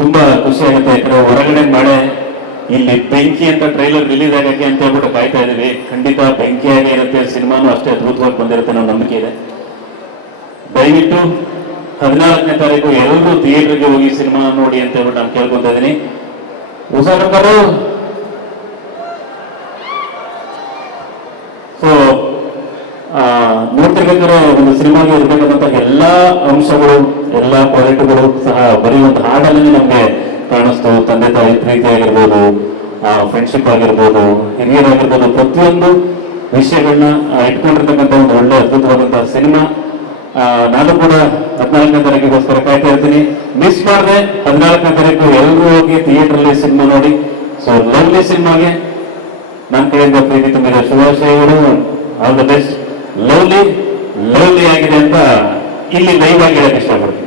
ತುಂಬಾ ಖುಷಿ ಆಗುತ್ತೆ. ಯಾಕಂದ್ರೆ ಹೊರಗಡೆ ಮಳೆ, ಇಲ್ಲಿ ಬೆಂಕಿ ಅಂತ ಟ್ರೈಲರ್ ರಿಲೀಸ್ ಆಗಕ್ಕೆ ಅಂತ ಹೇಳ್ಬಿಟ್ಟು ಕಾಯ್ತಾ ಇದೀವಿ ಖಂಡಿತ ಬೆಂಕಿಯಾಗಿ ಇರುತ್ತೆ. ಸಿನಿಮಾನು ಅಷ್ಟೇ ಅದ್ಭುತವಾಗಿ ಬಂದಿರುತ್ತೆ ಅನ್ನೋ ನಂಬಿಕೆ ಇದೆ. ದಯವಿಟ್ಟು ಹದಿನಾಲ್ಕನೇ ತಾರೀಕು ಎಲ್ಲರೂ ಥಿಯೇಟರ್ಗೆ ಹೋಗಿ ಸಿನಿಮಾ ನೋಡಿ ಅಂತ ಹೇಳ್ಬಿಟ್ಟು ನಾನು ಕೇಳ್ಕೊತಾ ಇದ್ದೀನಿ. ಉಸಾರಕ್ಕರು ಸೊ ನೋಡ್ತಿರ್ಬೇಕಾದ್ರೆ ಒಂದು ಸಿನಿಮಾಗೆ ಇರಬೇಕಾದಂತ ಎಲ್ಲಾ ಅಂಶಗಳು, ಎಲ್ಲಾ ಕ್ವಾಲಿಟಿಗಳು ಸಹ ಬರೀ ಒಂದು ಹಾಡಲ್ಲಿ ನಮ್ಗೆ ಕಾಣಿಸ್ತು. ತಂದೆ ತಾಯಿ ಪ್ರೀತಿ ಆಗಿರ್ಬೋದು ಫ್ರೆಂಡ್ಶಿಪ್ ಆಗಿರ್ಬೋದು ಹಿರಿಯರಾಗಿರ್ಬೋದು ಪ್ರತಿಯೊಂದು ವಿಷಯಗಳನ್ನ ಇಟ್ಕೊಂಡಿರ್ತಕ್ಕಂಥ ಒಂದು ಒಳ್ಳೆ ಅದ್ಭುತವಾದಂತಹ ಸಿನಿಮಾ. ನಾನು ಕೂಡ ಹದಿನಾಲ್ಕನೇ ತಾರೀಕಿಗೋಸ್ಕರ ಕಾಯ್ತಾ ಇರ್ತೀನಿ. ಮಿಸ್ ಮಾಡದೆ, ಹದಿನಾಲ್ಕನೇ ತಾರೀಕು ಎಲ್ಲರೂ ಹೋಗಿ ಥಿಯೇಟರ್ ಅಲ್ಲಿ ಸಿನಿಮಾ ನೋಡಿ. ಸೊ ಲವ್ಲಿ ಸಿನಿಮಾಗೆ ನನ್ನ ಕಡೆಯಿಂದ ಪ್ರೀತಿ ತುಂಬಿದ ಶುಭಾಶಯಗಳು. All the best lovely lovely ಆಗಿದೆ ಅಂತ ಇಲ್ಲಿ ಲೈವ್ ಆಗಿ ಹೇಳಕ್ ಇಷ್ಟಪಡ್ತೀನಿ